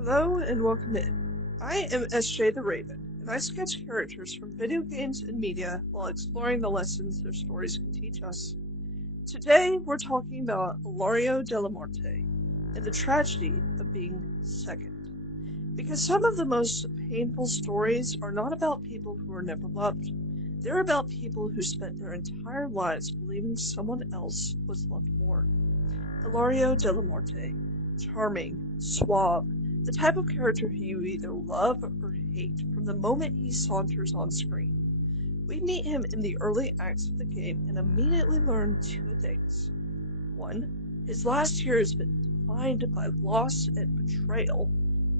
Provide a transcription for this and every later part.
Hello and welcome in. I am SJ the Raven, and I sketch characters from video games and media while exploring the lessons their stories can teach us. Today, we're talking about Illario Dellamorte and the tragedy of being second. Because some of the most painful stories are not about people who were never loved. They're about people who spent their entire lives believing someone else was loved more. Illario Dellamorte, charming, suave, the type of character who you either love or hate from the moment he saunters on screen. We meet him in the early acts of the game and immediately learn two things. One, his last year has been defined by loss and betrayal.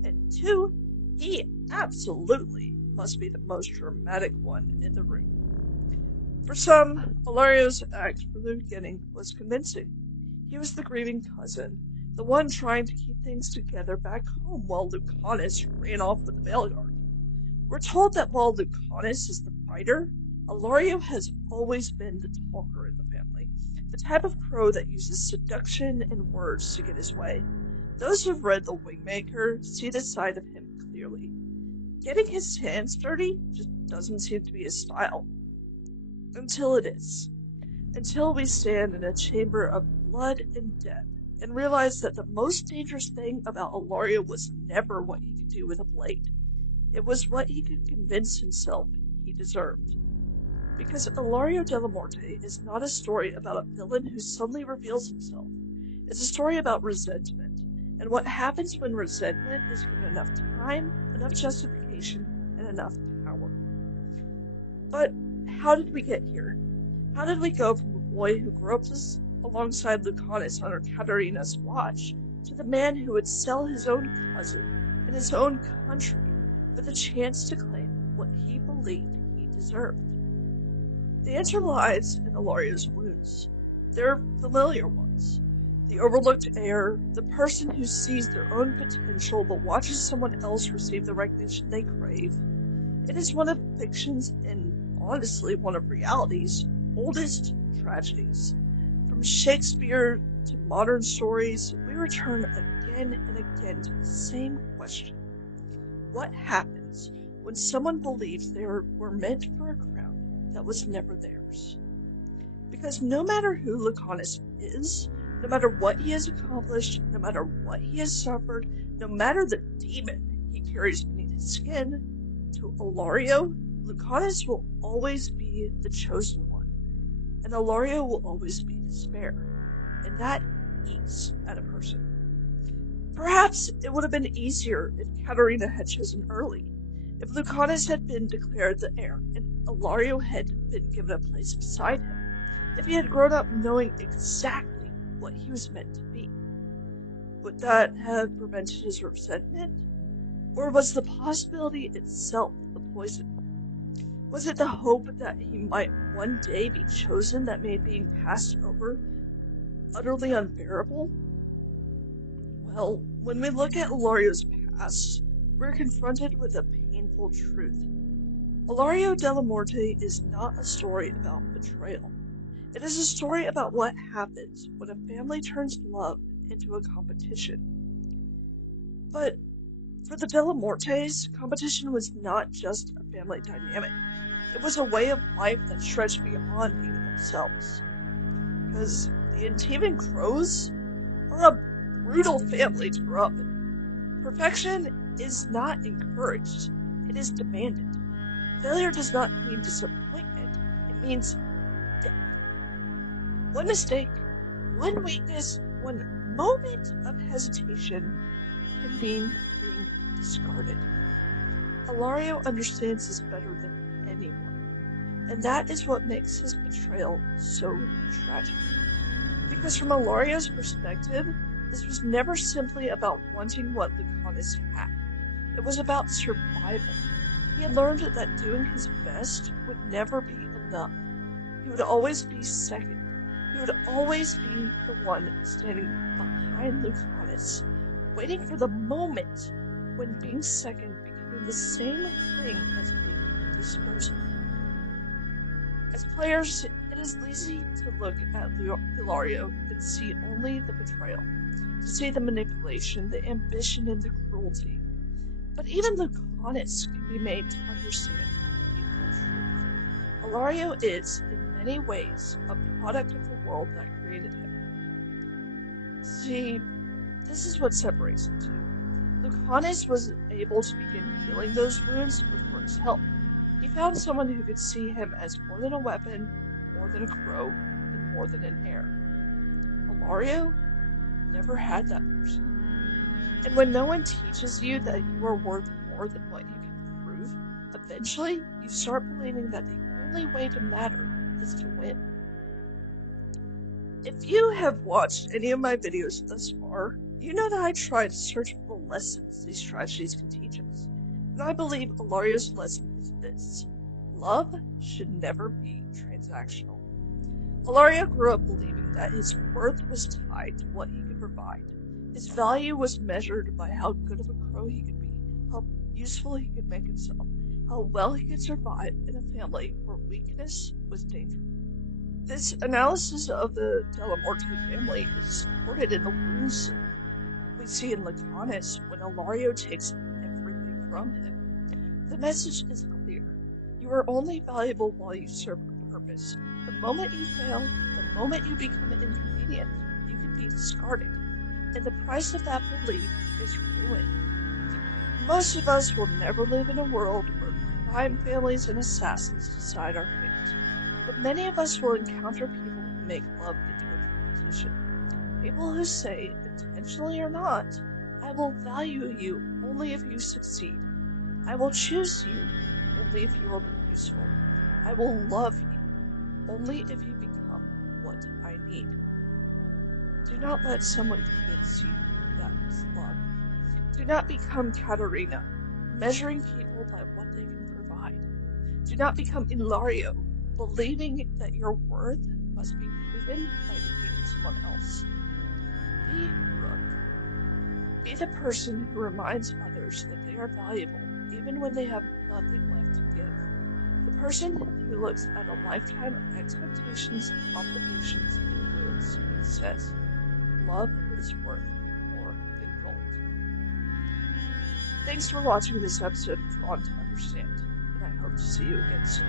And two, he absolutely must be the most dramatic one in the room. For some, Ilario's act from the beginning was convincing. He was the grieving cousin, the one trying to keep things together back home while Lucanus ran off with the Veilguard. We're told that while Lucanus is the fighter, Illario has always been the talker in the family, the type of crow that uses seduction and words to get his way. Those who've read The Wingmaker see this side of him clearly. Getting his hands dirty just doesn't seem to be his style. Until it is. Until we stand in a chamber of blood and death and realize that the most dangerous thing about Illario was never what he could do with a blade. It was what he could convince himself he deserved. Because Illario Dellamorte is not a story about a villain who suddenly reveals himself. It's a story about resentment, and what happens when resentment is given enough time, enough justification, and enough power. But how did we get here? How did we go from a boy who grew up alongside Lucanus under Caterina's watch to the man who would sell his own cousin in his own country for the chance to claim what he believed he deserved? The answer lies in Illario's wounds. They're familiar ones. The overlooked heir, the person who sees their own potential but watches someone else receive the recognition they crave. It is one of fiction's and honestly one of reality's oldest tragedies. From Shakespeare to modern stories, we return again and again to the same question. What happens when someone believes they were meant for a crown that was never theirs? Because no matter who Lucanus is, no matter what he has accomplished, no matter what he has suffered, no matter the demon he carries beneath his skin, to Illario, Lucanus will always be the chosen one, and Illario will always be despair, and that eats at a person. Perhaps it would have been easier if Caterina had chosen early, if Lucanus had been declared the heir, and Illario had been given a place beside him, if he had grown up knowing exactly what he was meant to be. Would that have prevented his resentment? Or was the possibility itself the poison? Was it the hope that he might one day be chosen that made being passed over utterly unbearable? Well, when we look at Illario's past, we're confronted with a painful truth. Illario Dellamorte is not a story about betrayal. It is a story about what happens when a family turns love into a competition. But for the Dellamortes, competition was not just a family dynamic. It was a way of life that stretched beyond even themselves. Because the Antivan Crows are a brutal family to grow up in. Perfection is not encouraged, it is demanded. Failure does not mean disappointment, it means death. One mistake, one weakness, one moment of hesitation can mean being discarded. Illario understands this better than anyone, and that is what makes his betrayal so tragic. Because from Illario's perspective, this was never simply about wanting what Lucanus had. It was about survival. He had learned that doing his best would never be enough. He would always be second. He would always be the one standing behind Lucanus, waiting for the moment when being second became the same thing as being disposable. As players, it is easy to look at Illario and see only the betrayal, to to see the manipulation, the ambition, and the cruelty. But even Lucanus can be made to understand the truth. Illario is, in many ways, a product of the world that created him. See, this is what separates the two. Lucanus was able to begin healing those wounds with Rook's help. He found someone who could see him as more than a weapon, more than a crow, and more than an heir. Illario never had that person. And when no one teaches you that you are worth more than what you can prove, eventually you start believing that the only way to matter is to win. If you have watched any of my videos thus far, you know that I try to search for the lessons these tragedies can teach us. And I believe Illario's lesson is this: love should never be transactional. Illario grew up believing that his worth was tied to what he could provide. His value was measured by how good of a crow he could be, how useful he could make himself, how well he could survive in a family where weakness was dangerous. This analysis of the Dellamorte family is supported in the wounds we see in Lucanus when Illario takes everything from him. The message is clear. You are only valuable while you serve a purpose. The moment you fail, the moment you become inconvenient, you can be discarded. And the price of that belief is ruin. Most of us will never live in a world where crime families and assassins decide our fate. But many of us will encounter people who make love into a competition. People who say, intentionally or not, I will value you only if you succeed. I will choose you only if you are useful. I will love you only if you become what I need. Do not let someone convince you that is love. Do not become Katerina, measuring people by what they can provide. Do not become Illario, believing that your worth must be proven by defeating someone else. Be Rook. Be the person who reminds others that they are valuable, even when they have nothing left to give. The person who looks at a lifetime of expectations, obligations, and wounds and says, love is worth more than gold. Thanks for watching this episode of Drawn to Understand, and I hope to see you again soon.